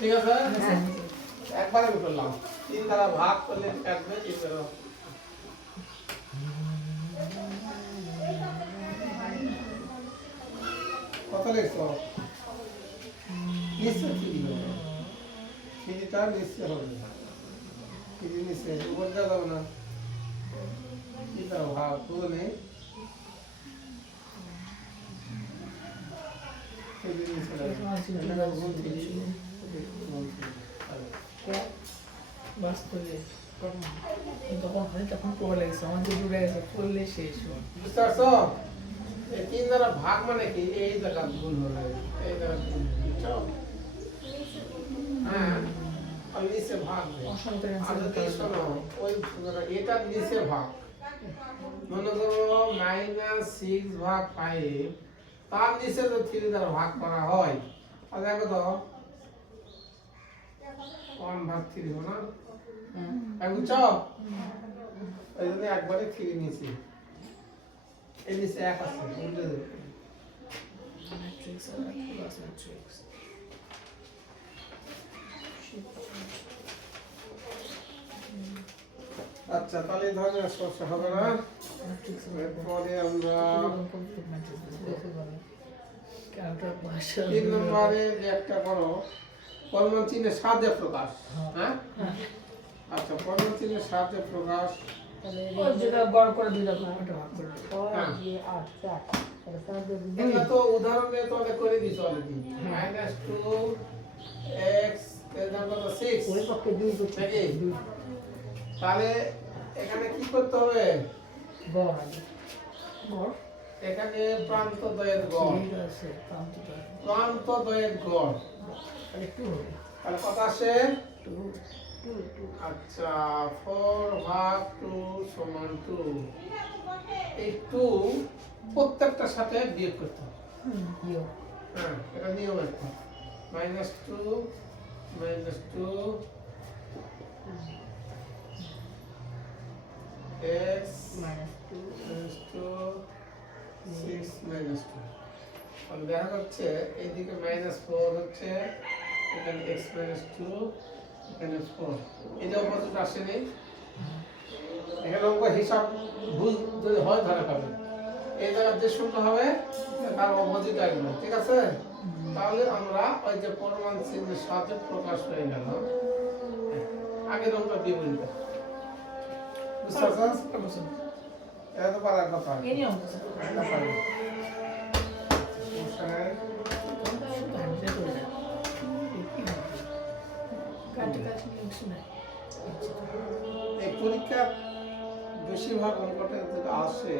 ঠিক আছে একবারে করলাম 3 দ্বারা ভাগ করলে কাটবে 3 দ্বারা কত লিখছো নিশ্চয় থ্রিটা নিশ্চয় হবে থ্রি নিশ্চয় উপর দেওয়া যাবে না কি দ্বারা ভাগ পুরো নেই বাস্তবে তখন হয় তখন পড়ে লাগছে আমাদের দূরে গেছে পড়লে শেষ বুঝতে পারছো এই 3 দ্বারা ভাগ মানে কি এই জায়গা গুণ হবে এই জায়গা গুণ বুঝছো হ্যাঁ আর নিচে ভাগ অসংখ্য আর যদি শোনো ওই এটা নিচে ভাগ মনে করো -6 ভাগ 5 তার নিচে তো 3 দ্বারা ভাগ করা হয় আর দেখো তো 1 ভাগ 3 হবে না বুঝছো এই জন্য একবারে 3 নিচে এই নিচে 1 আছে উল্টে দেবে ম্যাট্রিক্স আর ক্লাস ম্যাট্রিক্স আচ্ছা তাহলে এই ধরনের সমস্যা হবে না এরপরে আমরা 3 নম্বরে যে একটা করো পরমাণু চিহ্নের সাহায্যে প্রকাশ হ্যাঁ আচ্ছা পরমাণু চিহ্নের সাহায্যে প্রকাশ ওই যেটা বড় করে দুইটা ওটা ভাগ করে এটা তো উদাহরণ দিয়ে তো আমরা করে দিয়েছি অলরেডি -2x এর দাম কত 6 ওই পক্ষে 2 করতে নাকি তাহলে এখানে কি করতে হবে গড় গড় এখানে প্রান্ত দ্বয়ের গড় ঠিক আছে প্রান্ত দ্বয়ের গড় তাহলে 2 হবে তাহলে কত আসে 2 আচ্ছা 4 ভাগ 2 সমান 2 এই 2 প্রত্যেকটার সাথে বিয়োগ করতে হবে হ্যাঁ এটা নিয়ম একটা -2 x -2 6 -2 তাহলে দেখা যাচ্ছে এইদিকে -4 হচ্ছে এখানে x -2 এখানে 4 এই যে অপোজিট আসেনি এখানে অঙ্ক হিসাব ভুল যদি হয় ধরে পাবে এই জায়গায় যে শূন্য হবে তার অপোজিট আসবে ঠিক আছে তাহলে আমরা ওই যে পরমাণু চিহ্নের সাথে প্রকাশ হয়ে গেল আগের অঙ্ক বিপরীত বুঝতে পারছেন এটা তো পারার কথা এই নিয়ম এটা পারি সমস্যা নেই এই পরীক্ষা বেশিরভাগ অঙ্কটা যেটা আসে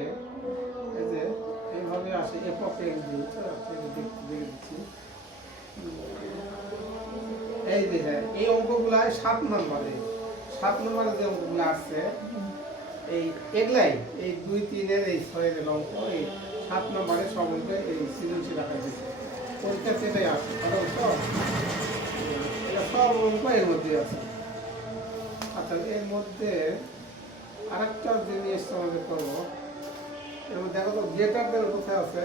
এই যে এইভাবে আসে একক এক দিয়ে দেখতে দিচ্ছি এই যে এই অঙ্কগুলাই 7 নম্বরে যে অঙ্কগুলো আসছে এই এগুলাই এই 2 3 এর এই 6 এর অঙ্ক এই 7 নম্বরে সব অঙ্ক এই সৃজনশীল রাখা হয়েছে পরীক্ষা সেটাই আসে কারণ সব এটা সব অঙ্ক এর মধ্যে আছে আচ্ছা এর মধ্যে আরেকটা জিনিস আমাদের করবো এর মধ্যে দেখো তো গ্রেটার দেন কোথায় আছে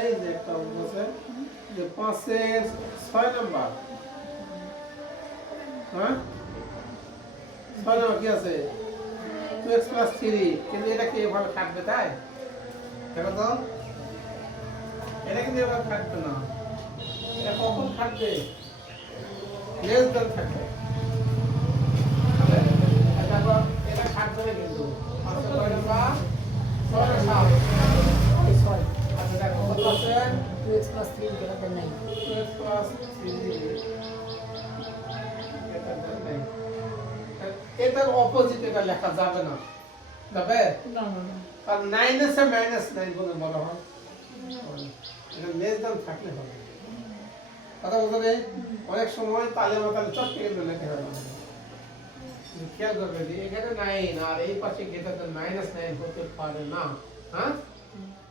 এই যে একটা অঙ্ক আছে যে 5 এর 6 নাম্বার হ্যাঁ 6 নাম্বার কি আছে 2x + 3 কিন্তু এটা কি এভাবে কাটবে তাই দেখো তো এটা কিন্তু এভাবে কাটবে না এটা কখন কাটবে লেস দেন থাকবে এটা কাটবে না কিন্তু আচ্ছা কয় নাম্বার 6 এর 7 এই 6 আচ্ছা দেখো কত আছে 2x + 3 এটা নাই 2x + 3 এটা নাই এটার অপোজিট এটা লেখা যাবে না যাবে না না না আর 9 এর সাথে -9 বলে বলা হয় এটা লেস দেন থাকলে হবে কথা বলতে নেই অনেক সময় তালে মাতালে চট থেকে লেখা হয় খেয়াল করবে যে এখানে 9 আর এই পাশে গেটার -9 হতে পারে না হ্যাঁ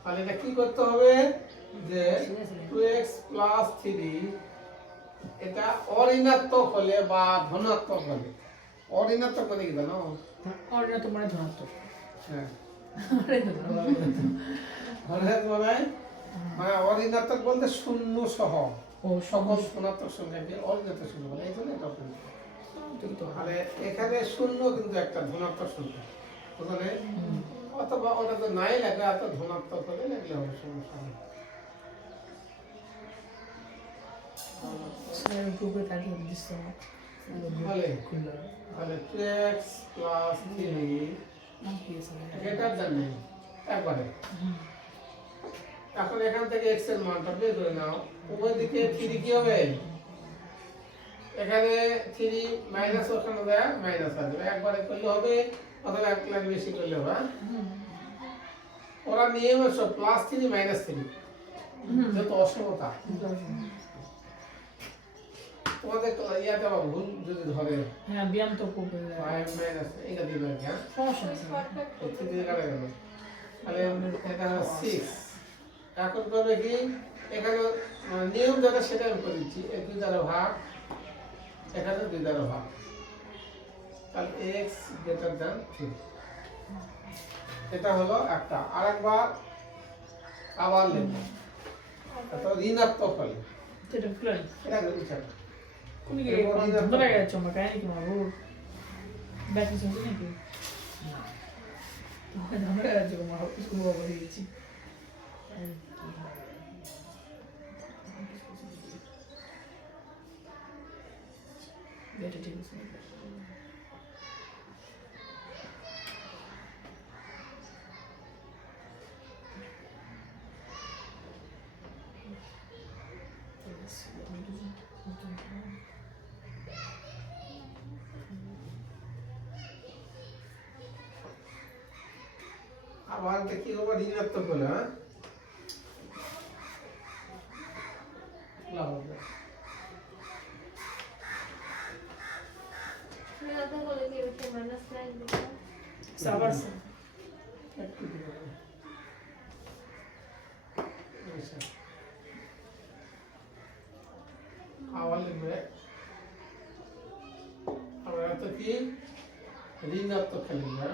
তাহলে এটা কি করতে হবে যে 2x + 3 এটা অঋণাত্মক হলে বা ধনাত্মক হলে অঋণাত্মক মানে কি জানো অঋণাত্মক মানে ধনাত্মক হ্যাঁ অর্থাৎ মানে অঋণাত্মক বলতে শূন্য সহ ও সকল ধনাত্মক সংখ্যাকে অঋণাত্মক সংখ্যা বলে, এই জন্য এটা অঋণাত্মক। ঠিক তো। মানে এখানে শূন্য কিন্তু একটা ধনাত্মক সংখ্যা, বুঝলে? অথবা ওটা তো নাই লাগবে, এত ধনাত্মক হলে লাগলে হবে, সমস্যা নেই। স্যার গ্রুপে কাটিয়ে দিচ্ছে আমার। বলে খুললো। তাহলে 2x প্লাস 3 এটার জন্য একবারে। এখন এখান থেকে x এর মানটা বের করে নাও, উভয় দিকে 3 কি হবে? এখানে 3 মাইনাস, ওখানে দেয়া মাইনাস আসবে, একবারে করলে হবে অথবা এক লাইন বেশি করলে হবে। ওরা নিয়ম আছে প্লাস 3 মাইনাস 3, যেহেতু অসমতা। তোমাদের ইয়াতে আবার ভুল যদি ধরে, হ্যাঁ ব্যায়াম তো খুব মাইনাস এটা দিবে, হ্যাঁ সমস্যা আছে। 3 দিয়ে কাটা গেল, তাহলে এটা হলো 6। এখন করবে কি, এখানে নিয়ম যেটা সেটা আমি করে দিচ্ছি, 2 দ্বারা ভাগ, এখানে 2 দ্বারা ভাগ, তাহলে x গ্রেটার দ্যান 3। এটা হলো একটা। আরেকবার আবার লিখবো, তো ঋণাত্মক হলে এটা প্লান এটা বিচার কোন কি ধরে গেছে আমার কাহিনী কি মারবো ব্যাটারি শুনছি নাকি না ধরে গেছে আমার স্কুল বাবা দিয়েছি ব্যাটারি ঠিক আছে আবার দেখি ওবার ঋণাত্মক হলে, হ্যাঁ লাভ হবে। সাবার একটু দিতে হবে। আচ্ছা, আবার লিখবে, আমরা তো কি ঋণাত্মক খেলি না,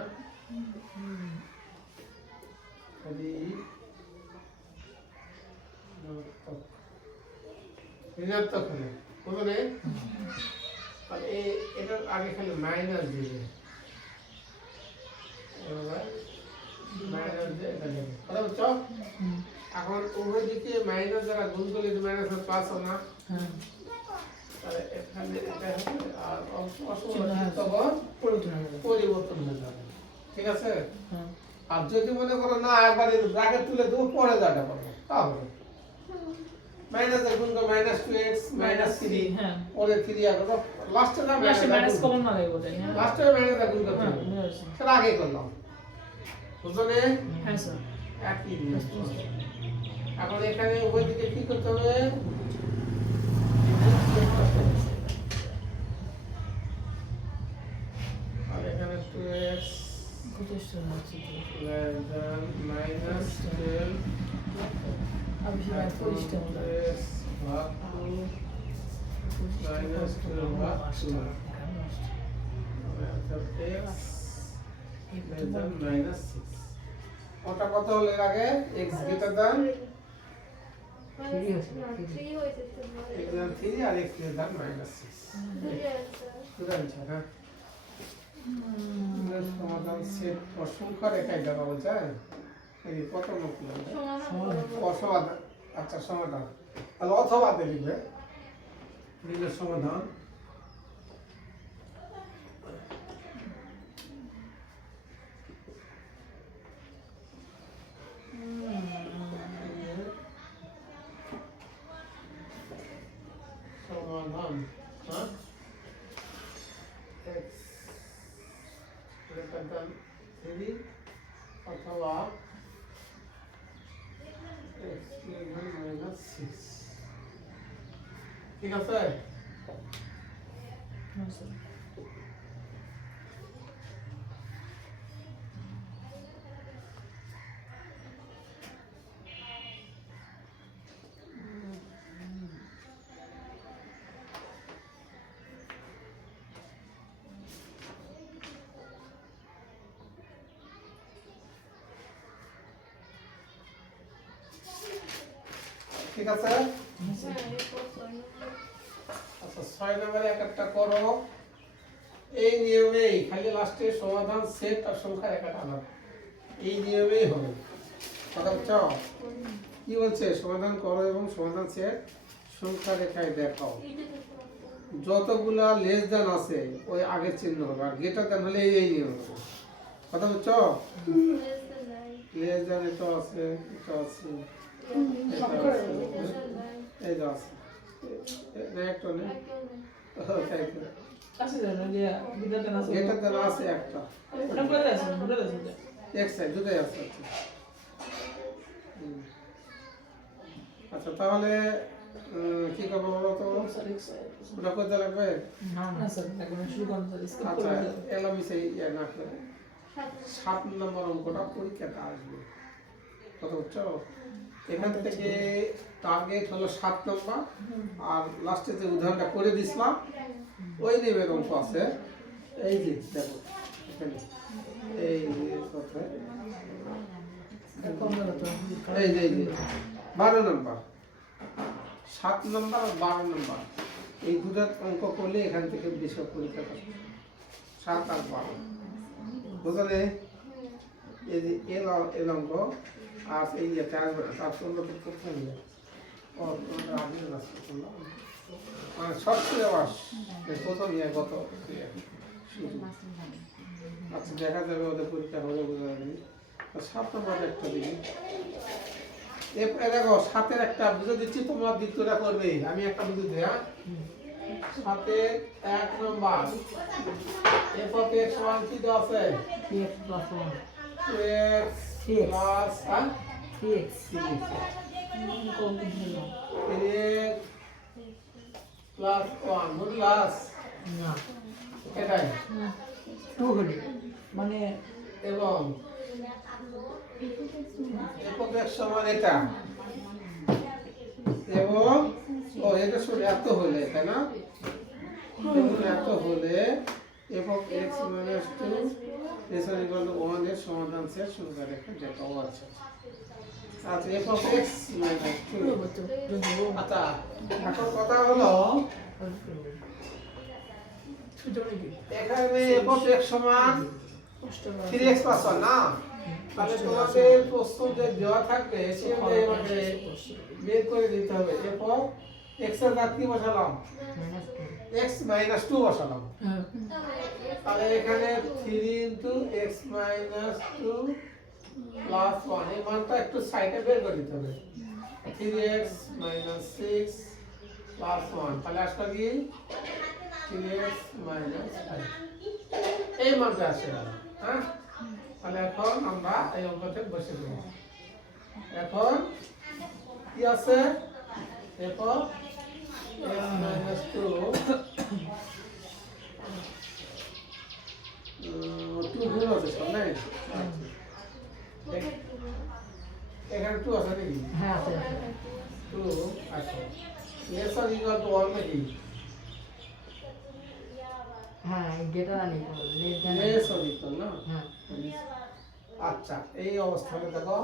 ঋণাত্মক হলে বুঝলে, তাহলে এটার আগে খালি মাইনাস দিবে, মাইনাস দিয়ে এটা দেবে, কথা বুঝছো? এখন উভয় দিকে মাইনাস দ্বারা গুণ করলে মাইনাস প্লাস হবে না, তাহলে এখানে এটা হবে আর তখন পরিবর্তন হয়ে যাবে, ঠিক আছে? আর যদি মনে করো না একবার ব্র্যাকেট তুলে দেবো পরে জায়গা পাবো, তাহলে মাইনাস গুণ করে মাইনাস 2x মাইনাস 3, হ্যাঁ পরে 3 আর লাস্টে না মাইনাস কমন না দেবো তাই না লাস্টে মাইনাস গুণ করতে হ্যাঁ হবে, বুঝেছি সেটা আগে করলাম, বুঝলে? হ্যাঁ স্যার একই জিনিস। এখন এখানে উভয় দিকে কি করতে হবে, আর এখানে 2x less than minus 12 আমি সেটা পরিষ্কার x ভাগ 2 minus 12 ভাগ 2, অর্থাৎ x less than minus 6। ওটা কত হলো এর আগে? x greater than 3 আর x less than minus 6। বুঝা গেছে? হ্যাঁ, সমাধান সেট সংখ্যা রেখায় দেওয়া বলছে, এই কত মুখ অসমাধান। আচ্ছা সমাধান, তাহলে অথবা লিখবে নিজের সমাধান, সমাধান, হ্যাঁ x greater than 3 অথবা x less than minus 6, ঠিক আছে? হ্যাঁ স্যার ঠিক আছে? আচ্ছা 6 নম্বরে এক একটা করো। এই নিয়মেই খালি লাস্টে সমাধান সেট আর সংখ্যা একটা আলাদা, এই নিয়মেই হবে। কথা বুঝছো? কি বলছে? সমাধান করো এবং সমাধান সেট সংখ্যা রেখায় দেখাও। যতগুলা লেস দেন আছে ওই আগের চিহ্ন হবে, আর গ্রেটার দেন হলে এই নিয়ম হবে। কথা বুঝছো? লেস দেন এটা আছে, এটা আছে, এটা আছে, এই যে আছে, না একটা নেই, তাই তো। আছে জানো যে বিদ্যাটা আছে গ্রেটার দেন আছে একটা, ওটা করে আছে দুটো আছে এক সাইড দুটোই আছে। আচ্ছা তাহলে কি করবো বলো তো? ওটা করতে লাগবে। না না স্যার এখন শুরু করুন স্যার স্কিপ আচ্ছা করে এলো মিশে ইয়ে না করে 7 নম্বর অঙ্কটা পরীক্ষাতে আসবে। কথা বুঝছো? এখান থেকে টার্গেট হলো 7 নম্বর, আর লাস্টে যে উদাহরণটা করে দিছিলাম ওই নিয়মের অঙ্ক আছে। এই যে দেখো এখানে এই যে কোথায় কম গেল তো এই যে 12 নম্বর, 7 নম্বর আর 12 নম্বর এই দুটার অঙ্ক করলে এখান থেকে বিষয় পরীক্ষা করবে 7 আর 12। বুঝলে? এই যে এল অঙ্ক আর এই যে আসবে না, তার জন্য তো করতে হবে। মানে সব সিলেবাস প্রথম ইয়ে গত শুরু। আচ্ছা দেখা যাবে ওদের পরীক্ষা হলে বোঝা যাবে। 7 নম্বর একটা দিকে এরপরে দেখো 7-এর একটা বুঝে দিচ্ছি, তোমরা দ্বিতীয়টা করবে। আমি একটা বুঝে দিই। 7-এর 1 নম্বর f of x সমান কি দেওয়া আছে? x plus 1 x plus 3x কম দিল 3x প্লাস 1 প্লাস না এটাই 2 হলো মানে এবং f of x সমান এটা এবং এটা শুধু এত হলে, তাই না? এত হলে f of x minus 2 is equal to 1 এর সমাধান সেট সংখ্যা রেখা দেখাও। আছে আচ্ছা f of x minus 2। আচ্ছা এখন কথা হলো এখানে f of x সমান 3x plus 1 না, তাহলে তোমাদের প্রশ্ন যে দেওয়া থাকবে সেটা আমাকে বের করে দিতে হবে। f of x এর মান কি বসালাম? x minus 2 বসালাম। তাহলে এখানে 3 into x minus 2 plus 1 এই মানটা একটু সাইডে বের করে দিতে হবে। 3x minus 6 plus 1 তাহলে আসলে কি 3x minus 5 এই মানটা আসে। হ্যাঁ তাহলে এখন আমরা এই অঙ্কতে বসে দেব। এখন কি আছে? f of x minus 2 2 গুণ আছে সামনে। এখানে 2 আছে নাকি? হ্যাঁ আছে 2 আছে। s is equal to 1 নাকি? হ্যাঁ গেটার আনি s is equal না? হ্যাঁ আচ্ছা এই অবস্থানে দেখো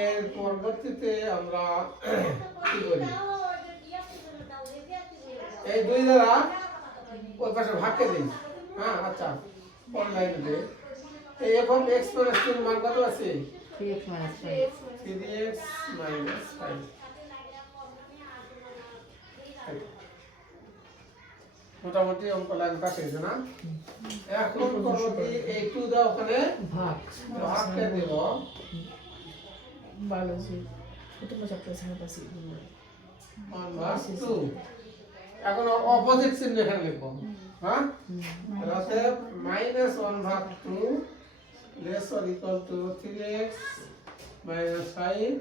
এর পরবর্তীতে আমরা কি করি? এই দুই দ্বারা ওই পাশে ভাগকে দিই। হ্যাঁ আচ্ছা অনলাইনে এই f of x minus 2 এর মান কত আছে? 3x minus 5 3x minus 5। মোটামুটি অঙ্ক লাগবে আছে না? এখন পরবর্তী এই 2 দাও ওখানে ভাগ ভাগকে দেব। বায়োলজি প্রথম চ্যাপ্টার ছাড়া পাচ্ছি 2 এখন অপোজিট চিহ্ন এখানে লিখব। হ্যাঁ অতএব -1/2 less or equal to 3x minus 5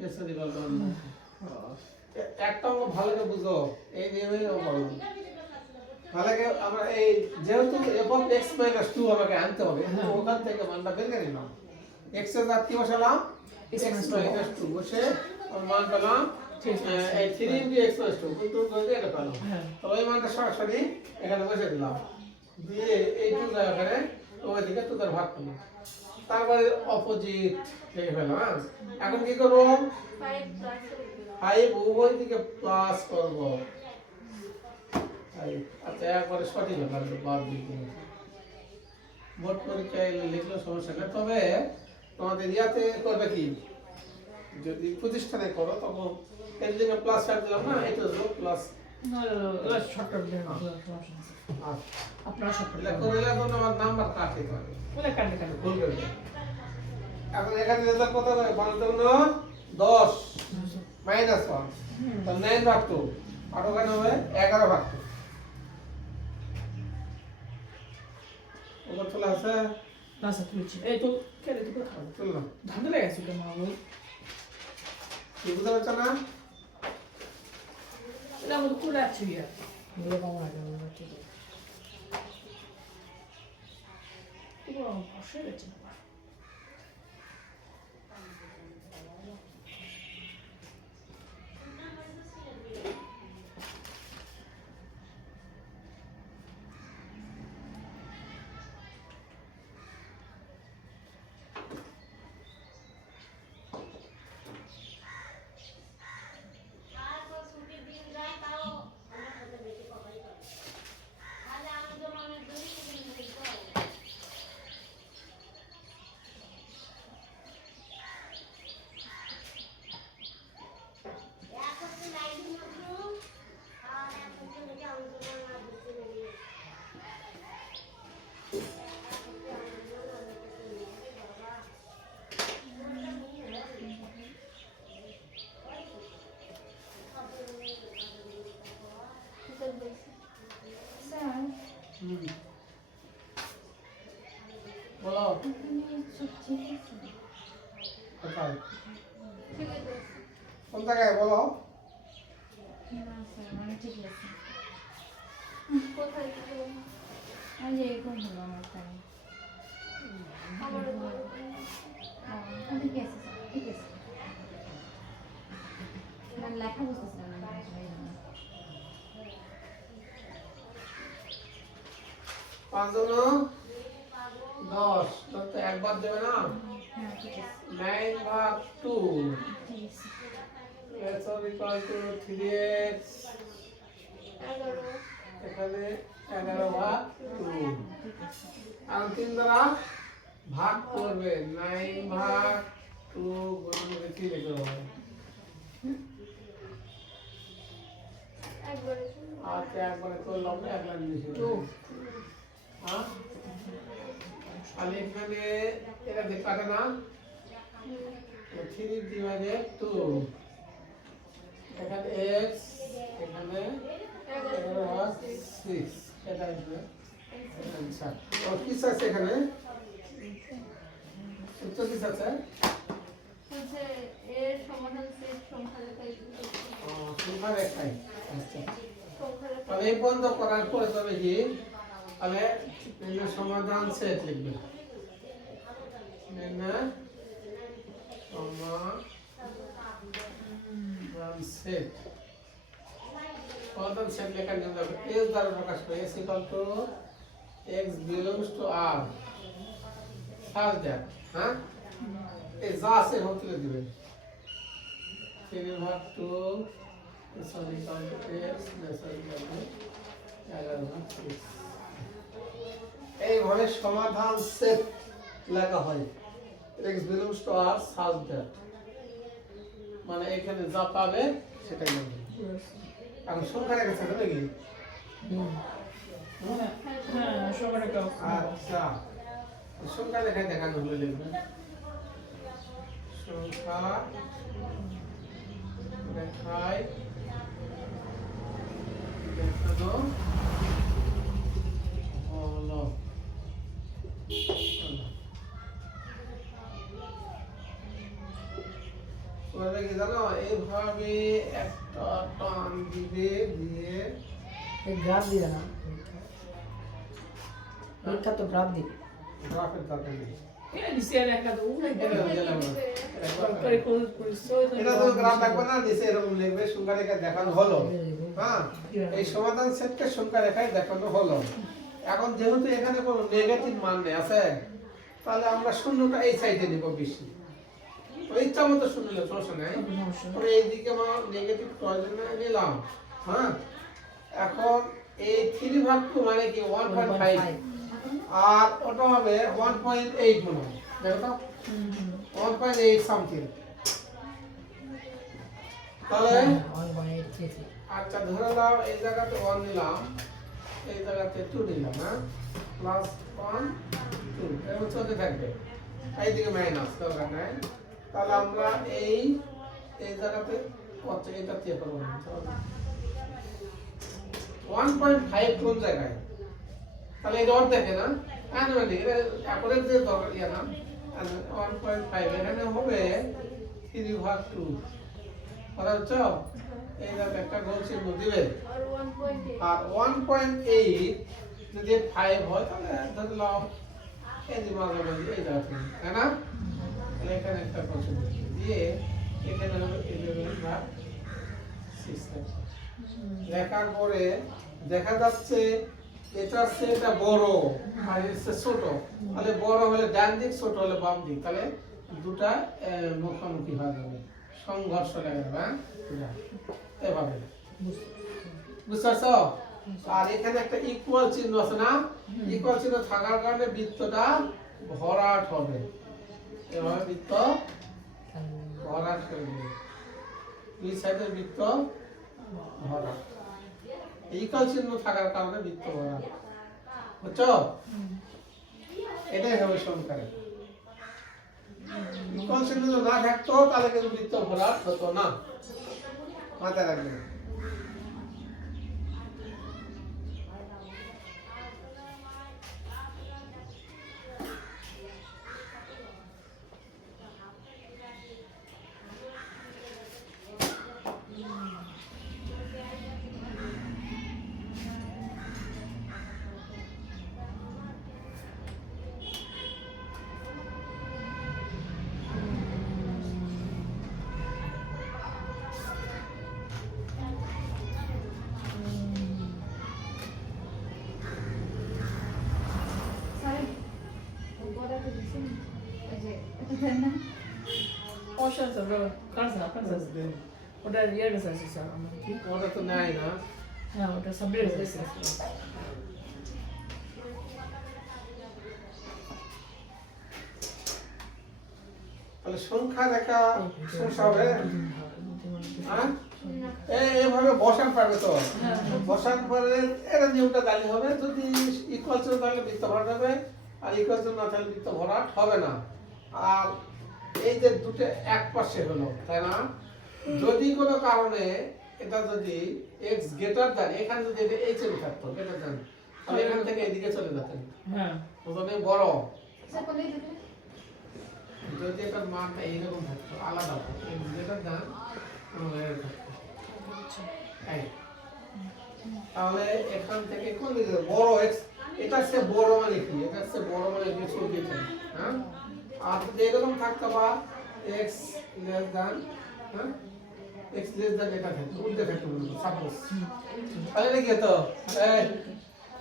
less or equal to 1। একটা অঙ্ক ভালো করে বুঝো, এই নিয়মেই অঙ্ক করব। তাহলে আমরা এই যেহেতু f of x minus 2 আমাকে আনতে হবে, ওখান থেকে মানটা বের করে নিলাম। x এর জাত কি বসালাম? x minus 2 বসে মান পেলাম এই 3 into x minus 2 কিন্তু করে এটা পেলাম। তো এই মানটা সরাসরি এখানে বসে দিলাম, দিয়ে এই 2 জায়গায় ওই দিকে 2 দ্বারা ভাগ করলাম, তারপরে অপোজিট লিখে ফেললাম। এখন কি করব? 5 plus ফাইভ উভয় দিকে প্লাস করব আচ্ছা একবারে সঠিক হবে বাদ দিকে বোর্ড পরীক্ষায় লিখলেও সমস্যা নেই তবে তোমাদের ইয়াতে করবে কি যদি প্রতিষ্ঠানে করো তখন এর জন্য প্লাস ফাইভ দিলাম না এটা যোগ প্লাস শর্টকাট দিয়ে আপনারা শর্টকাট করলে তো আমার নাম্বার কাটে পারে বলে কাটলে কাটলে ভুল করে দেয়। এখন এখানে রেজাল্ট কত হবে 10 মাইনাস 1 তো 9 ভাগ 2 আর ওখানে হবে 11 ভাগ 2 ওপর চলে আসে না স্যার তুলছি এই তো কেটে তো খাবো চললাম ধান্দা লেগেছে তো মা বল কি বুঝতে পারছো না এটা আমাদের তুলে আছে ইয়া বলে কম লাগে না ঠিক আছে পুরো বসে গেছে বলো কোথায় কোন জায়গায় বলো লেখা বুঝতেছিলাম না 5 10 তো একবার দেবে না হ্যাঁ ঠিক আছে 9 ভাগ 2 ঠিক আছে s equal to 3x এখানে 11 ভাগ 2 আর 3 দ্বারা ভাগ করবে 9 ভাগ 2 গুণ করে 3 লিখতে হবে আচ্ছা একবারে করলাম না এক লাইন বেশি হ্যাঁ আর এখানে এটা দেখ কাটে না 3 ডিভাইডেড 2 এখানে x এখানে 11 ভাগ 6 এটা আসবে আচ্ছা আর কি আছে এখানে উত্তর কি আছে হচ্ছে এর সমাধান সেট সংখ্যা লেখাই সংখ্যা রেখাই আচ্ছা সংখ্যা লেখা তাহলে এই বন্ধ করার পরে তবে কি তাহলে এর সমাধান সেট লিখবে না সমাধান সেট সমাধান সেট লেখার জন্য s দ্বারা প্রকাশ করে s equal to x belongs to r such that হ্যাঁ এই যা আছে হতে দিবেন 3 ভাগ 2 s equal to x s equal to 11 ভাগ 6 এইভাবে সমাধান সেট লেখা হয় x belongs to r such that মানে এখানে যা পাবে সেটাই লিখবে এখন সংখ্যা রেখা আছে নাকি হ্যাঁ সবার একটা আচ্ছা সংখ্যা রেখায় দেখানো হলো লিখবে সংখ্যা রেখায় দেখানো হলো তোমরা কি জানো এইভাবে একটা টান দিবে দিয়ে এই গ্রাফ দিয়ে না পরীক্ষা তো গ্রাফ দিবে গ্রাফের দরকার নেই এটা দিছে আর একটা তো উনি এটা দিলাম না করে এটা তো গ্রাফ লাগবে না নিচে এরকম লিখবে সংখ্যা রেখা দেখানো হলো হ্যাঁ এই সমাধান সেটকে সংখ্যা রেখায় দেখানো হলো এখন যেহেতু এখানে কোনো নেগেটিভ মান নেই আছে তাহলে আমরা শূন্যটা এই সাইডে নিব বেশি ওই ইচ্ছা মতো শুনলে সমস্যা নেই। সমস্যা নেই। তবে এইদিকে আমার নেগেটিভ প্রয়োজন নিলাম। হ্যাঁ, এখন এই 3/2 মানে কি 1.5 আর ওটা হবে 1.8 মনে হয়। দেখো তো 1.8 সামথিং। তাহলে আচ্ছা ধরে নাও এই জায়গাতে 1 নিলাম, এই জায়গাতে 2 নিলাম, হ্যাঁ, প্লাস 1 2 এরকম চলতে থাকবে। এইদিকে মাইনাস দরকার নাই। তাহলে আমরা এই জায়গাতে কত এটা দিয়ে করব না। 1.5 কোন জায়গায়? তাহলে এটা অর্ধেকে না, আনুমানিক এটা অ্যাকুরেট যে দরকার ইয়া না। 1.5 এখানে হবে 3/2 কথা হচ্ছে। এই জায়গাতে একটা গোল চিহ্ন দিবে আর 1.8 আর 1.8 যদি 5 হয় তাহলে ধরে নাও এই যে মাঝামাঝি এই জায়গাতে, তাই না? তাহলে এখানে একটা গোল চিহ্ন দিয়ে এখানে হবে 11/6 লেখার পরে দেখা যাচ্ছে এটা সেটা বড় আর এটা ছোট। তাহলে বড় হলে ডান দিক, ছোট হলে বাম দিক। তাহলে দুটা মুখোমুখি হয়ে যাবে, সংঘর্ষ লেগে যাবে। হ্যাঁ, এভাবে বুঝতে পারছো? আর এখানে একটা ইকুয়াল চিহ্ন আছে না, ইকুয়াল চিহ্ন থাকার কারণে বৃত্তটা ভরাট হবে। এভাবে বৃত্ত ভরাট করে দেবে, দুই সাইডের বৃত্ত ভরাট। ইকুয়াল চিহ্ন থাকার কারণে বৃত্ত ভরাট, বুঝছো? এটাই হবে সংখ্যারে। ইকুয়াল চিহ্ন যদি না থাকতো তাহলে কিন্তু বৃত্ত ভরাট হতো না, মাথায় রাখবেন। স্যার ওটা তো দিছেন এই যে এটা দেন না সমস্যা আছে bro, কাটছে ওটা ইয়ের কাছে আছে স্যার আমার কি। ওটা তো নেয় না। হ্যাঁ ওটা সাবজেক্ট আছে। তাহলে সংখ্যা দেখা সমস্যা হবে। হ্যাঁ, এইভাবে বসান পারবে তো। বসান পরে এটা নিয়মটা জানলে হবে। যদি ইকুয়াল চিহ্ন তাহলে বৃত্ত ভরাট হবে, আর ইকুয়াল চিহ্ন না তাহলে বৃত্ত ভরাট হবে না। আর এই যে দুটো এক পাশে হলো, তাই না? যদি কোনো কারণে এটা যদি x গ্রেটার দ্যান, এখানে যদি এটা এই চলে থাকতো গ্রেটার দ্যান, তাহলে এখান থেকে এদিকে চলে যেতেন। হ্যাঁ প্রথমে বড়, স্যার কোনে দিতে যদি এটার মানটা এইরকম থাকতো আলাদা হতো, x গ্রেটার দ্যান এই, তাহলে এখান থেকে কোন দিকে বড় x, এটা সে বড় মানে কি, এটা সে বড় মানে কি সরিয়ে দেন। হ্যাঁ, আর যদি এরকম থাকতো বা x লেস দ্যান, হ্যাঁ, x লেস দ্যান এটা থাকতো উল্টে থাকতো সাপোজ, তাহলে এটা কি হতো?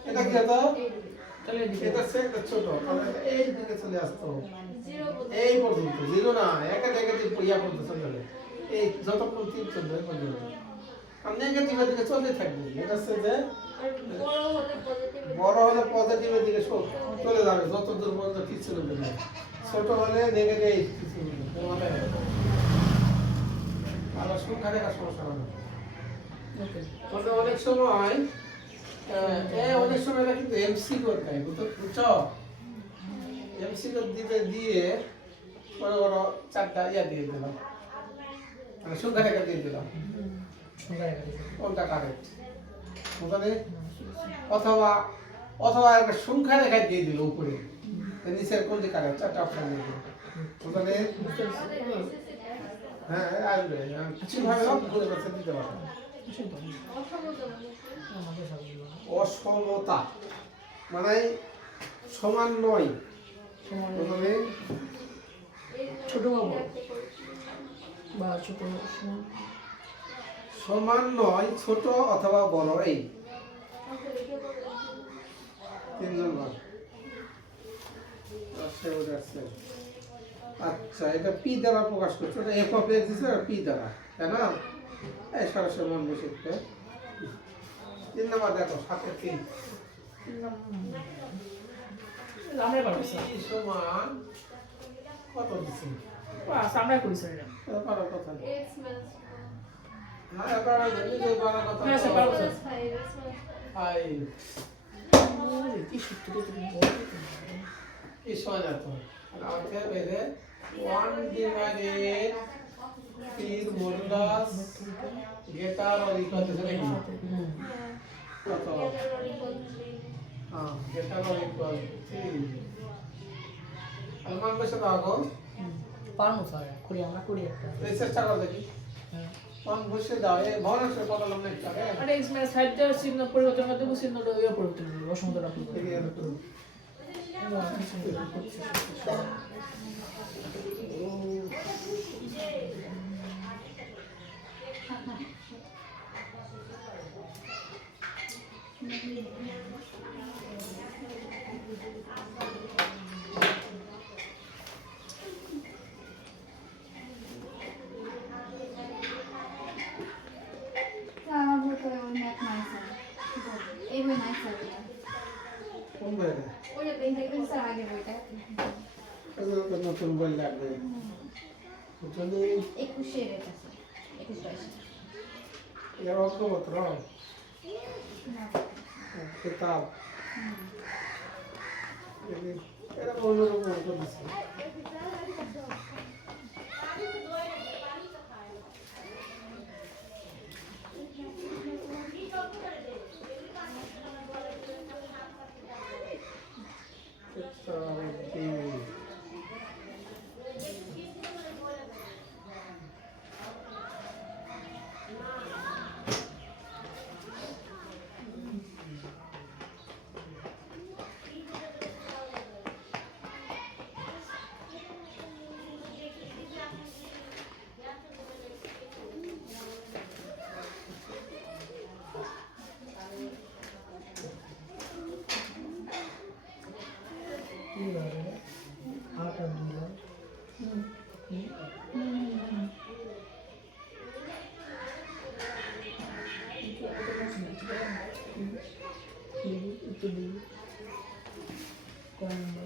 এটা কি হতো? তাহলে এদিকে এটা সে একটা ছোট, তাহলে এটা এই দিকে চলে আসতো 0 এই পর্যন্ত, জিরো না একা নেগেটিভ ইয়া পর্যন্ত চলে যাবে, এই যতক্ষণ তিন চলবে এই পর্যন্ত। আর নেগেটিভের দিকে চলতে থাকবে। এটা হচ্ছে যে আর বড় হলে পজিটিভ বড় হলে পজিটিভের দিকে চলে যাবে যত দূর পর্যন্ত ঠিক চলে যাবে, ছোট হলে নেগেটিভ ঠিক চলে যাবে। আর সংখ্যা দেখার সমস্যা হবে না। ওকে তবে অনেক সময় অনেক সময় এটা কিন্তু এমসিকিউ দেয়, বুঝছো? এমসিকিউ দিয়ে বড় বড় চারটা ইয়া দিয়ে দিলাম, মানে সংখ্যা রেখা দিয়ে দিলাম, কোনটা কারেক্ট বুঝলে? অথবা অথবা একটা সংখ্যা রেখা দিয়ে দিল উপরে, নিচের কোনটি কারেক্ট, চারটা অপশন দিয়ে দিল, বুঝলে? হ্যাঁ আসবে, কিভাবে ঘুরে বেড়াতে দিতে পারবে। অসমতা মানে সমান নয়, বুঝলে? ছোট বাবু বা ছোট সমান নয়, ছোট অথবা বড়, এই তিনজন বার আসছে। আচ্ছা, এটা পি দ্বারা প্রকাশ করছে, ওটা এফ অফ এক্স দিচ্ছে আর পি দ্বারা, তাই না? এই সরাসরি মান বসে দিতে। 3 নাম্বার দেখো 7 এর 3 আমরা পারবো স্যার। কি সমান কত দিছি? বাস আমরা করি স্যার এটা। এটা পারার কথা না। X minus হ্যাঁ, এবার নিজে পারার কথা। হ্যাঁ, স্যার, পারবো স্যার। 5, X minus 5 ওরে, কি সূত্র তুমি বলো তো। কি সমান এত? আর আমাকে বেঁধে 1 divided 3 modulus greater or equal to নাকি? কত? greater or equal to 3. হ্যাঁ, গ্রেটার অর ইকুয়াল টু 3। আর মান বসে দাও। পারবো স্যার করি আমরা করি একটা এই চেষ্টা কর দেখি। হ্যাঁ। মান বসে দাও, এই ভগ্নাংশের কত লম্ব একটা রে? আর x minus 5 টার চিহ্ন পরিবর্তন করতে হবে, চিহ্নটা ইয়ে পরিবর্তন করতে হবে, অসমতা রাখতে হবে। দেখি একটু। আমার বলতে হবে ওই ম্যাথ নাই স্যার। এই বই নাই স্যার ওটা। কোন বইটা? ওইটা দেখবেন স্যার আগে বইটা। এগুলো তো নতুন বই লাগবে। বুঝলি? 21 এর এটা স্যার। 21 এর অঙ্কপত্র, কিতাব, এরা অন্যরকম অঙ্ক দিচ্ছে। কি হবে 8 আর 2 দাও একটু দিই কয় নম্বর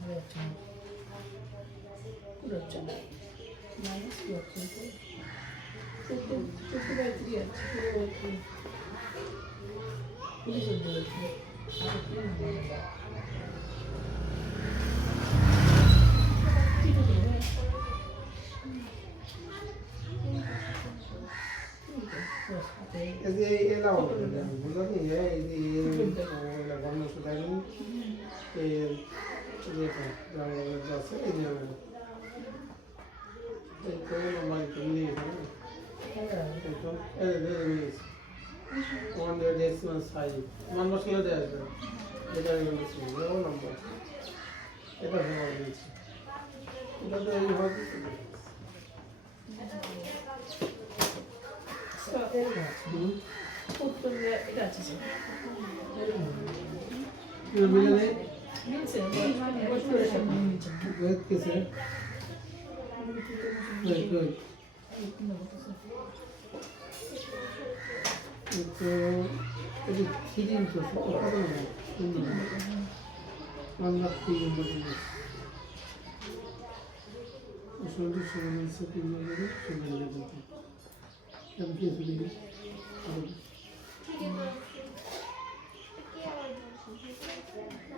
হয়ে যাচ্ছে না পুরো হচ্ছে না মাইনাস কি হচ্ছে 14/3 আছে। পুলিশ বলেছে আর কি নম্বর এই যে এলা বুঝলি? এই যে এলা ভগ্নাংশ দেখুন, এর যেটা যা আছে এই যে এই তো নম্বর একটু নিয়ে গেছে। একটু এই যে নিয়েছে 100 x minus 5 মান বসলে দেওয়া আসবে। এটা বলেছি ও নম্বর, এটা জমা দিয়েছি। এটা তো এইভাবে উত্তর এটা আছে স্যার। মিলে মিলছে, বসে সব মিলছে। গেট কেসে গুড তো এই থ্রি ইনটু কত না আমরা 3 নম্বর দিই আসলে সমান আছে 3 নম্বরে সমান দেব আমি কি বলি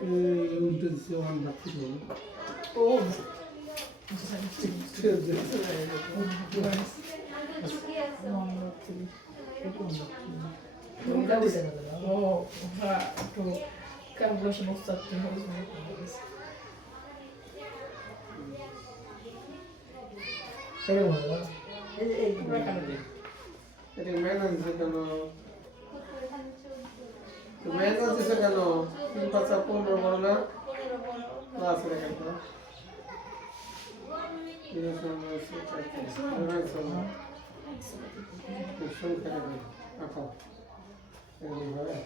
এই উল্টো দিছে 1 বাকি দেব ও ও হ্যাঁ, একটু ক্যালকুলেশন করতে হবে। এরকম হলো এই আমরা এখানে দিই। এটা মাইনাস দিছে কেন? মাইনাস দিছে কেন? 3 5 15 বড় না? প্লাস এর একটা এটা সমান আছে 4 সংখ্যা দেবে আঁকো এইভাবে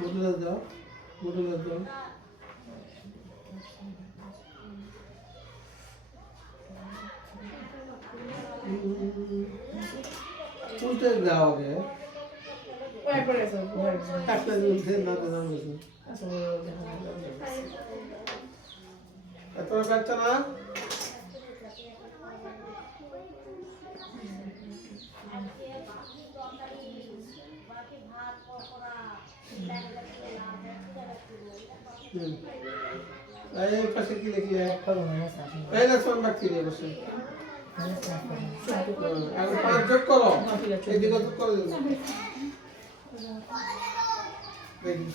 মডুলার দাও, মডুলার দাও। উল্টে দাও আগে। ও একবার গেছে একটা উল্টে না দাও গেছে। এত কাটছে না? এই পাশে কি লিখি এই না শোন বাকি দিয়ে বসে আর 5 যোগ করো এই দিকে যোগ করে দিও দেখি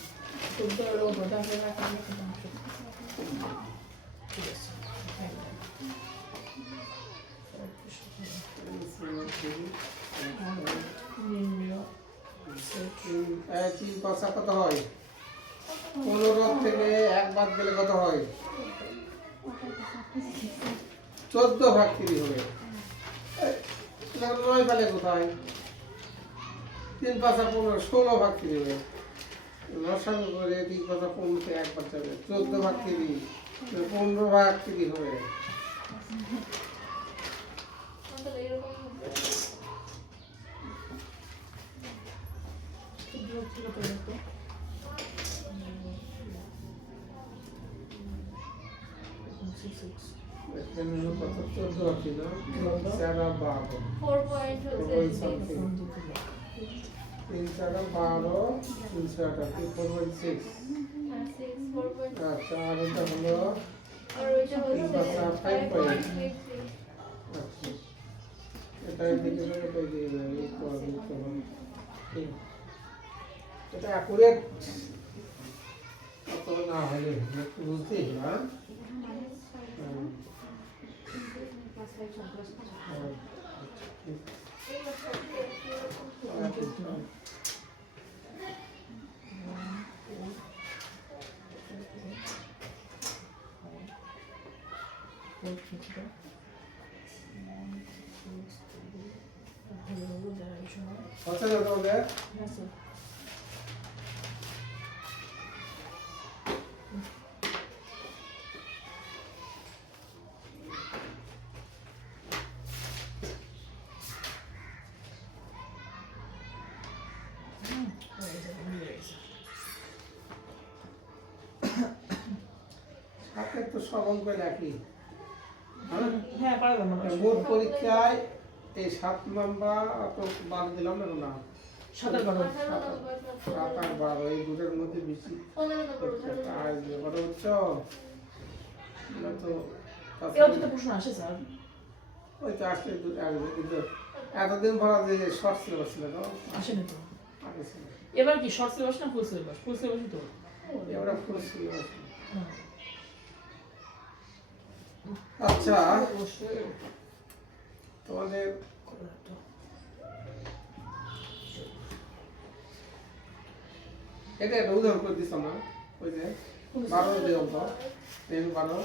তিন পাঁচা কত হয় 15 থেকে এক বাদ গেলে কত হয় 14 ভাগ 3 হবে 9 পেলে কোথায় 3 পাঁচা 15 16 ভাগ 3 হবে লসাগু করে 3 পাঁচা 15 থেকে এক বাদ যাবে 14 ভাগ 3 15 ভাগ 3 হবে কত 14 ভাগ 3 7 12 3 4 12 3 7 4.6 আচ্ছা আর এটা হলো এটা এদিকে করে দিয়ে দেবে এটা অ্যাকুরেট কত না হলে একটু বুঝতে হ্যাঁ হচ্ছে না তোমাদের সাথে তো সব অঙ্ক একই হ্যাঁ পারলাম না বোর্ড পরীক্ষায় এই 7 নাম্বার তো বাদ দিলাম না 7 আর 12 7 আর 12 এই দুটোর মধ্যে বেশি আর বড় হচ্ছে না তো এও তো প্রশ্ন আসে স্যার ওই তো আসলে আসবে কিন্তু এতদিন ভরা যে শর্ট সিলেবাস ছিল না আসেনি তো আগে ছিল এবার কি শর্ট সিলেবাস না ফুল সিলেবাস ফুল সিলেবাসই তো এবার ফুল সিলেবাস আচ্ছা তোমাদের এটা একটা উদাহরণ করে দিচ্ছ না ওই যে 12 দিলাম তো 10 12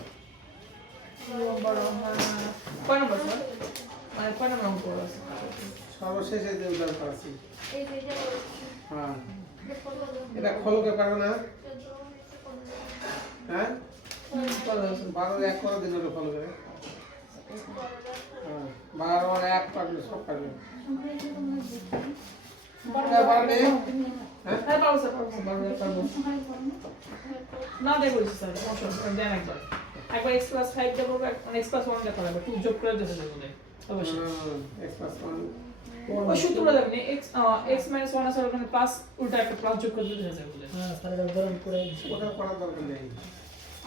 কয় নম্বর স্যার মানে কয় নম্বর অঙ্ক আছে সর্বশেষে যে উদাহরণ আছে হ্যাঁ এটা খলকে পারো না হ্যাঁ 12 এক করে দিন ওটা ফলো করে হ্যাঁ 12 আর 1 পারলে সব পারবে পারবে হ্যাঁ পারবো স্যার পারবো না দেখো স্যার অপশন দেন একবার x + 5 দেবো মানে x + 1 দেখো লাগবে 2 যোগ করে দিতে হবে অবশ্যই x + 1 ওই সূত্রটা দেখুন x - 1 আছে ওখানে প্লাস উল্টা একটা প্লাস যোগ করে দিতে হবে বলে হ্যাঁ তাহলে উদাহরণ করে ওটা করার দরকার নেই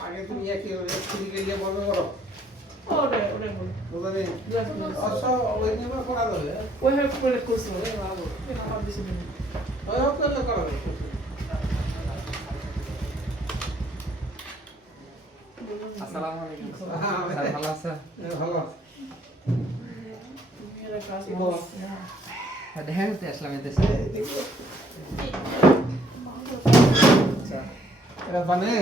আগে তুমি একই ফিজিকে নিয়ে বলবে করো ওরে বল বুঝা নেই আচ্ছা ওই নিয়ে করা যাবে ওই হবে করে কোর্স হবে ভালো এটা আমার বেশি দিন ওই হোক তাহলে করা যাবে আসসালামু আলাইকুম হ্যাঁ স্যার ভালো আছেন ভালো মেরা ক্লাস হ্যাঁ দেখা করতে আসলাম এই দেশে আচ্ছা এটা বানে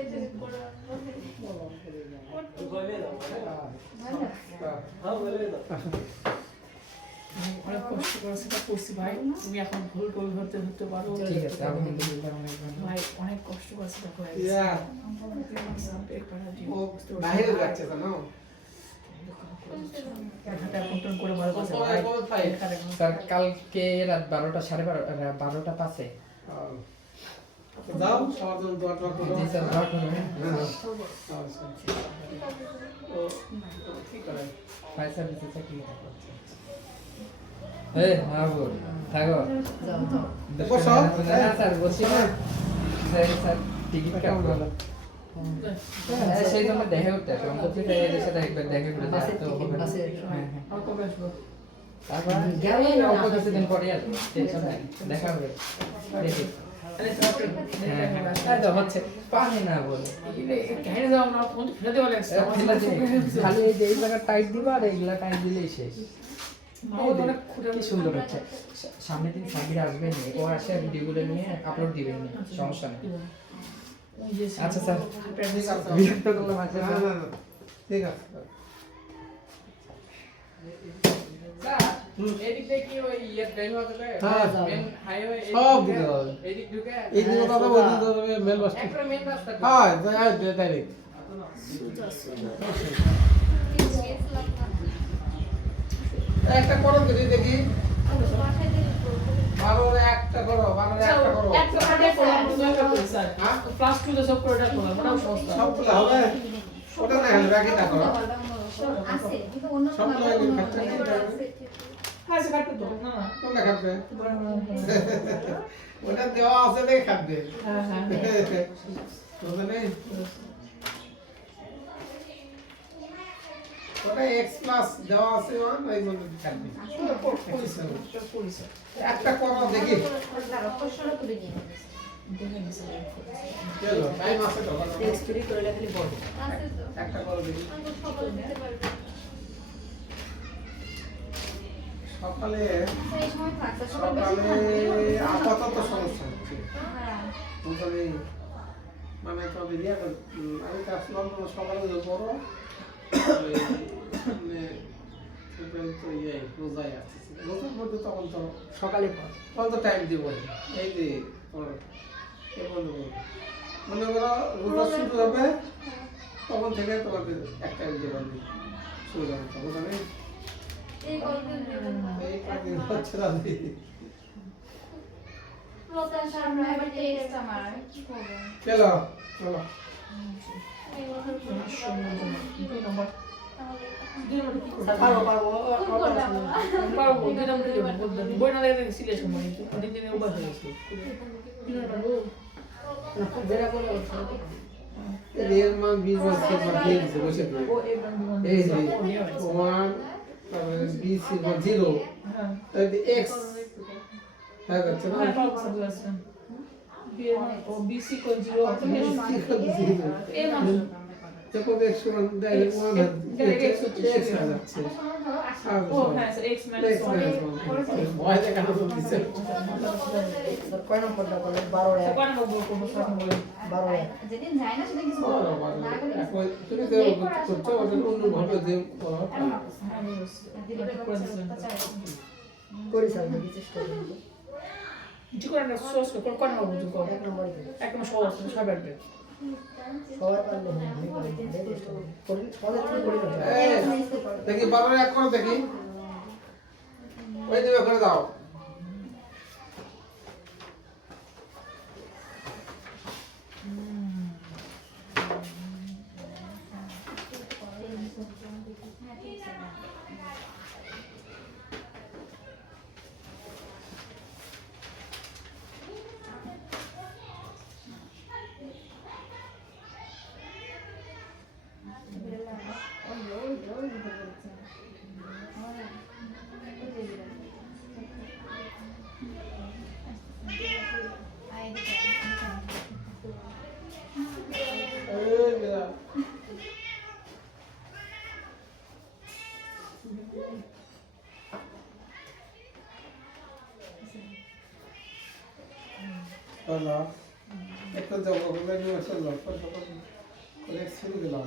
বাসায় যে করে অনেক কষ্ট করে সেটা করছি ভাই, তুমি এখন ভুল করে ধরতে ধরতে পারো। ঠিক আছে, আলহামদুলিল্লাহ অনেক ভালো। ভাই অনেক কষ্ট করে সেটা করে Yeah. ও বাইরে যাচ্ছে তো না করে ভালো করছে ভাই। স্যার কালকে রাত 12টা 12:30 যাও সবার জন্য দোয়া টোয়া করো জি স্যার, দোয়া করবেন। ও ঠিক আছে ফায়ার সার্ভিসে চাকরি করছে। এই মাহবুব থাকো। যাও যাও বসো। না স্যার বসি না। স্যার টিকিট কাটবো। হ্যাঁ, সেই জন্য দেখা করতে আসলাম। বলছি যে এদের সাথে একবার দেখা করে বাসে তো টিকিট হবে না। বাসে হ্যাঁ, হ্যাঁ। আর কবে আসবো? তারপর গেলেই না অল্প কিছুদিন পরে আর টেনশন নেই, দেখা হবে। দেখি আরে স্যার হ্যাঁ, হ্যাঁ, এই তো হচ্ছে পানি না বলে কাহিনী যাও না, ফোন ফেলে দেওয়া লাগছে খালি এই যে এই জায়গা টাইট দিবা আর এইগুলা টাইট দিলেই শেষ। অনেক খুঁটে কি সুন্দর হচ্ছে। সামনের দিন সাবির আসবে নি, ও আসে ভিডিওগুলো নিয়ে আপলোড দিবেন নি, সমস্যা নেই। আচ্ছা স্যার, ঠিক আছে বিরক্ত করলাম আজকে না স্যার। না না ঠিক আছে স্যার, এদিক দিয়ে কি ওই ইয়ে ট্রেন হতে পারে? হ্যাঁ, মেন হাইওয়ে সব দিকে হবে। এদিক ঢুকে এই দিকে কথা ওই দিকে হবে মেল বাস একটা মেন রাস্তা। হ্যাঁ ডাইরেক্ট একটা করো দেখি দেখি বাসায় যে 12 একটা করো 12 একটা করো একটা কাটে করলাম দুইটা করে স্যার। হ্যাঁ প্লাস 2 তে সব করে এটা করলাম, ওটাও সস্তা। সবগুলো হবে ওটা না হলে বাকিটা করো আছে কিন্তু অন্য সবগুলো আগে খাচ্ছে না, এটা হবে। হ্যাঁ সে কাটতে তো না না। কোনটা খাবে ওটা দেওয়া আছে দেখে খাবে হ্যাঁ হ্যাঁ বুঝলে নেই ওটা এক্স প্লাস দেওয়া আছে ওয়ান ওই জন্য খাবে একটা করো দেখি চলো টাইম আছে তো টেক্সট ফ্রি করে রাখলে বল একটা করো দেখি সকালে আপাতত সমস্যা হচ্ছে মোটামুটি মানে তবে আমি কাজ করলাম সকালে যে বড় সামনে তো ইয়ে রোজাই আছে রোজার মধ্যে তখন তো সকালে পর তখন তো টাইম দিব এই যে তোমার এ বন্ধু মনে করো রোজা শুরু হবে তখন থেকে তোমাদের এক টাইম দেবেন শুরু হবে তখন আমি এই কদিন হচ্ছে না চলো চলো পারবো পারবো পারবো দুই নম্বরে বই না দেখে সিরিয়াস মানে দিন দিনে উপাস হয়ে গেছে। যেটা বলে এর মান 20 বছর পর দিয়ে দিতে বসে ও একদম এই যে 1 তারপরে b c 0 হ্যাঁ তাহলে x হয়ে যাচ্ছে না হ্যাঁ পারবো স্যার বুঝলাম। বিএ ও বিসি কোন 0 হবে এর মানে যখন x সমান ডাইরেক্ট 1 x হয়ে যাচ্ছে ও হ্যাঁ স্যার x মাইনাস 1 ভয় দেখানো তো দিছে কয় নম্বরটা বলে 12 সে কোন নম্বর কোন প্রশ্ন বলে 12 যেদিন যায় না সেদিন কিছু বলো, বলো না বলো। গেলে এখন তুমি যে করছো ওটা অন্যভাবে যে করো হ্যাঁ বুঝছি। করি স্যার আমি চেষ্টা করি কিছু করে না সোর্স করে কোন নম্বর বুঝো কো এক নম্বরই করি একদম সহজ সবাই পারবে। সবাই পারলে হবে আমি পারি চেষ্টা করি সবাই থেকে করি না এই, দেখি 12 এক করো দেখি ওই দিকে করে দাও এই মেরা হলো একটু যাবো ওগুলো নিয়ে চললো এক্স ফ্রি দিলাম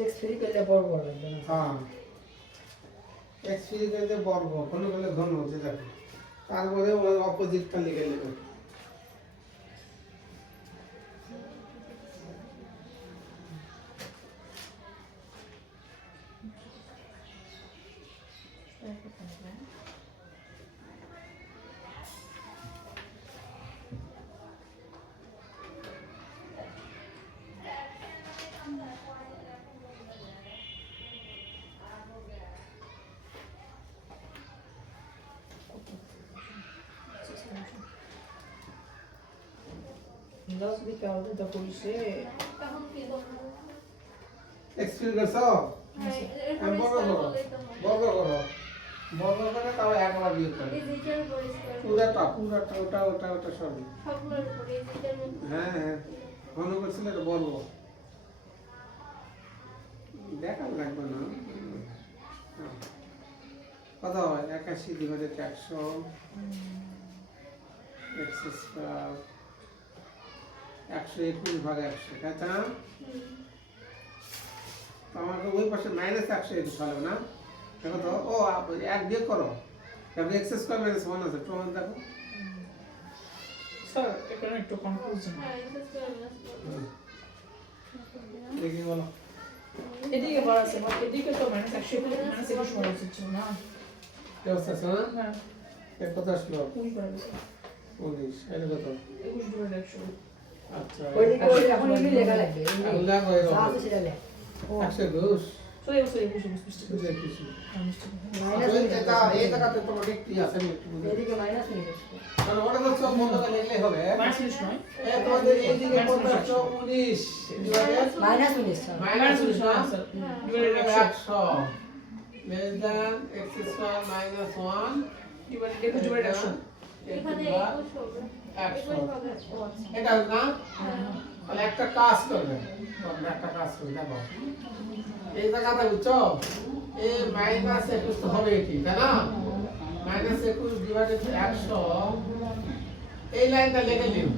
এক্স ফ্রি করলে বড় বড় লাগবে না হ্যাঁ এক্স ফ্রি করলে বর্গ ঘন করলে ঘন হচ্ছে দেখো তারপরে ওই অপোজিটটা লিখে নেবে দশ দিকে আলাদা তো করিসে তখন কি করবো? এক্স ফ্রি করছো হ্যাঁ, আমি এরপরে বর্গ করো করলেই তো হয়। বর্গ করো বর্গ করে তাও একবার বিয়োগ করো ডিজিটাল পরিষ্কার পুরাটা ওটা সবই সবগুলোর উপরে ডিজিটাল হ্যাঁ হ্যাঁ ঘন করছিল এটা বর্গ দেখার লাগবে না হ্যাঁ। কত হয় 81 ডিভাইডেড 100 এক্স স্কয়ার 121 ভাগ 100 তাই না তো আমাকে ওই পাশে মাইনাস 100 এটা চলবে না দেখো তো ও এক বিয়োগ করো তাহলে এক্স স্কয়ার মাইনাস 1 আছে প্রমাণ দেখো স্যার এখানে একটু কনফিউশন হ্যাঁ এক্স স্কয়ার মাইনাস দেখি বলো এদিকে বড় আছে বাট এদিকে তো মাইনাস 100 মাইনাস 21 বড় হচ্ছে না কি অবস্থা আছে না হ্যাঁ এর কত আসলো 20 বড় হচ্ছে 19 এটা কত 21 ডিভাইডেড 100 আচ্ছা ওই দিকে ওই এখন ইংলিশ লেখা লাগবে আল্লাহ কই যা আছে সেটা লেখ ও 120 সো এই বছর 21 বুঝে কিছু মাইনাস এটা এই জায়গাতে তোমার ঠিক আছে আমি একটু বুঝে এদিকে মাইনাস নিয়ে যাচ্ছে কারণ ওটা তো সব বন্ধ করে লিখলেই হবে মাইনাস 19 নয় এ তোমাদের এইদিকে কত আসলো 19 ডিভাইডেড মাইনাস নিয়ে যাচ্ছে মাইনাস 19 না sir divided 100 100 less than x square minus 1 divided 21 divided 100 এখানে 21 হবে 21 হবে ও আচ্ছা এটা না তাহলে একটা কাজ করবে তোমরা একটা কাজ করবে দেখো এই জায়গাটা বুঝছো এ মাইনাস 21 তো হবে এটি তাই না মাইনাস 21 ডিভাইডেড 100 এই লাইনটা লিখে নিও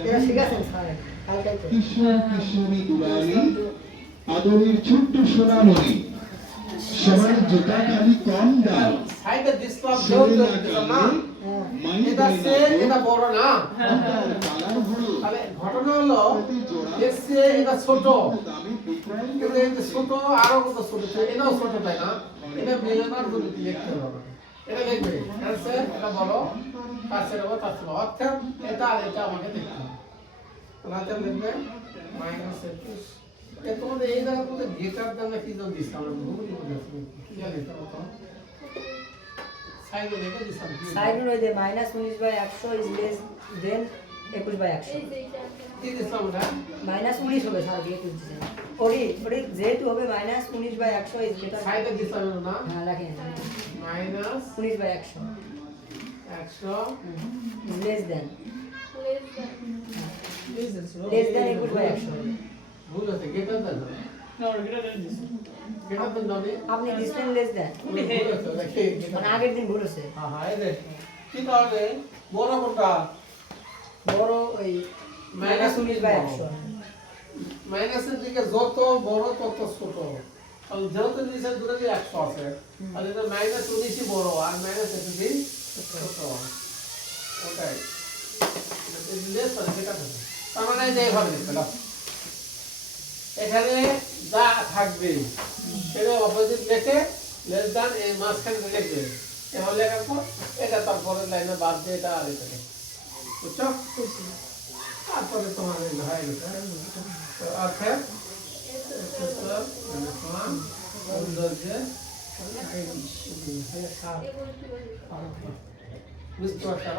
এটা ঠিক আছে স্যার কালকাই তো কিশোর কিশোরী দুলালী আদরের ছোট্ট সোনামণি সবার জোটা খালি কম দাও সাইডে ডিসপ্লাব শরীর দেও না দিলাম না হ্যাঁ মাইন্ড এটা সে এটা বড় না কালার হলো তাহলে ঘটনা হলো প্রতি জোড়া এর সে এটা ছোট দামি বিক্রয় কিন্তু এই যে ছোট আরো কত ছোট তাই এটাও ছোট তাই না এটা মিলানোর জন্য কি লিখতে হবে এটা লিখবে অ্যান্সার এটা বড় কাছে রাখো তার থেকে অর্থাৎ এটা আর এটা আমাকে দেখতে হবে তাহলে লিখবে মাইনাস 21 এ তোমাদের এই জায়গার মধ্যে গেটার দাম কি জন দিছে আমরা ভুল লিখে কি জানি এটা কত সাইডে লিখে দিছি সাইড রয়ে দে মাইনাস 19/100 ইজ লেস দেন 21/100 এই যে এটা কি দিছিলাম এটা মাইনাস 19 হবে স্যার দিয়ে তুলছে ওরি যেহেতু হবে মাইনাস 19/100 ইজ বেটার সাইডে দিছিলাম না হ্যাঁ রাখেন minus 19/100 100 is less than less than less than 21/100 ভুল আছে গেটার দাম না ডিভাইডেড দিস গেটার দাম নবে আপনি দিচ্ছেন লেস দেন ভুল আছে দেখে মানে আগের দিন ভুল হচ্ছে হ্যাঁ হ্যাঁ এই যে কি তাহলে বড় কোনটা বড় ওই মাইনাস 19/100 মাইনাসের দিকে যত বড় তত ছোট তাহলে যেহেতু নিচের দূরে যে 100 আছে তাহলে এটা মাইনাস 19ই বড় আর মাইনাস 21 ছোট ওটাই এটা লেস করে এটা থাকে তার মানে এই যে এইভাবে লিখতে দাও এখানে যা থাকবে সেটা অপোজিট লিখে লেস দ্যান এই মাঝখানে লিখবে এভাবে লেখার পর এটা তারপরে লাইনে বাদ দিয়ে এটা আর এটা বুঝছো তারপরে তোমার এই হয়ে গেছে তো অর্থাৎ বুঝতে পারছো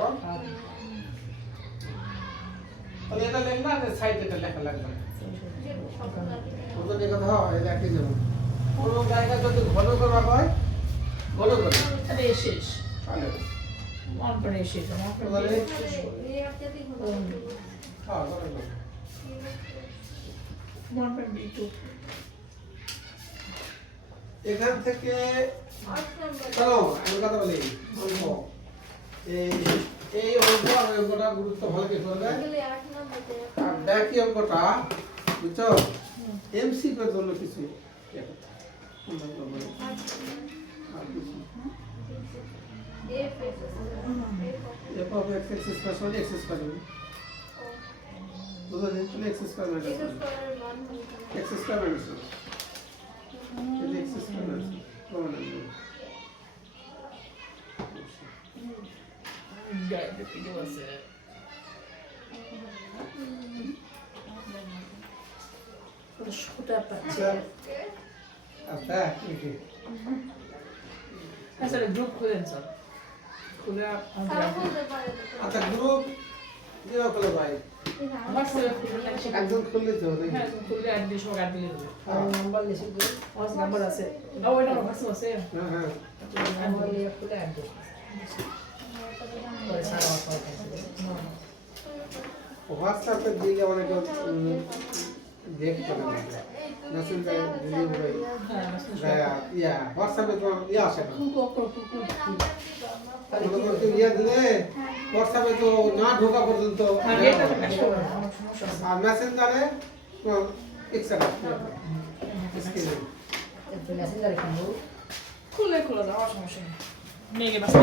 তাহলে এটা লেখলা আর সাইড এটা লেখা লাগবে ওদের কথা হয় একই যেমন কোনো জায়গা যদি ঘন করা হয় ঘন করে তাহলে শেষ তাহলে অন করে শেষ অন করে তাহলে এই আটটাতেই হবে হ্যাঁ ঘন করে 1.b2 এখান থেকে 8 নাম্বার চলো আমি কথা বলি অল্প এই এই অঙ্ক আর ওই অঙ্কটা গুরুত্ব ভালো কি করবে এগুলি 8 নম্বরতে আর বাকি অঙ্কটা বুঝছো এমসিকিউ এর জন্য কিছু ইয়ে করতে হবে। আর কিছু f of x স্কয়ার সমান x স্কয়ার বুঝো দিন তুমি x square minus x square minus এই x স্কয়ার মাইনাস কমন আছে ডায়াবেটিস আছে সুতা পাচ্ছে আচ্ছা কি স্যার গ্রুপ খুলেন স্যার খুলে আচ্ছা গ্রুপ দিও কলে ভাই আমার স্যার খুলে একজন খুললে তো নাকি হ্যাঁ খুলে অ্যাড দিয়ে সব অ্যাড দিলে হবে আর নাম্বার লিখে দিই আমার নাম্বার আছে না ওই নাম্বার ভার্সন আছে হ্যাঁ হ্যাঁ নাম্বার লিখে খুলে আর দিই সারা কথা হোয়াটসঅ্যাপে দিলে অনেক দেখতে পারে মেসেজ দিলে ভাই হ্যাঁ মেসেজ ইয়া হোয়াটসঅ্যাপে তো ইয়া আসে না খালি মনে করতে ইয়া দিলে হোয়াটসঅ্যাপে তো না ঢোকা পর্যন্ত হ্যাঁ এটা তো কাজ করে আমার সমস্যা আছে আর মেসেঞ্জারে এক্সট্রা স্ক্রিনে একটু মেসেঞ্জারে কিনবো খুলে খুলে দাও আমার সমস্যা নেই নিয়ে গিয়ে বাস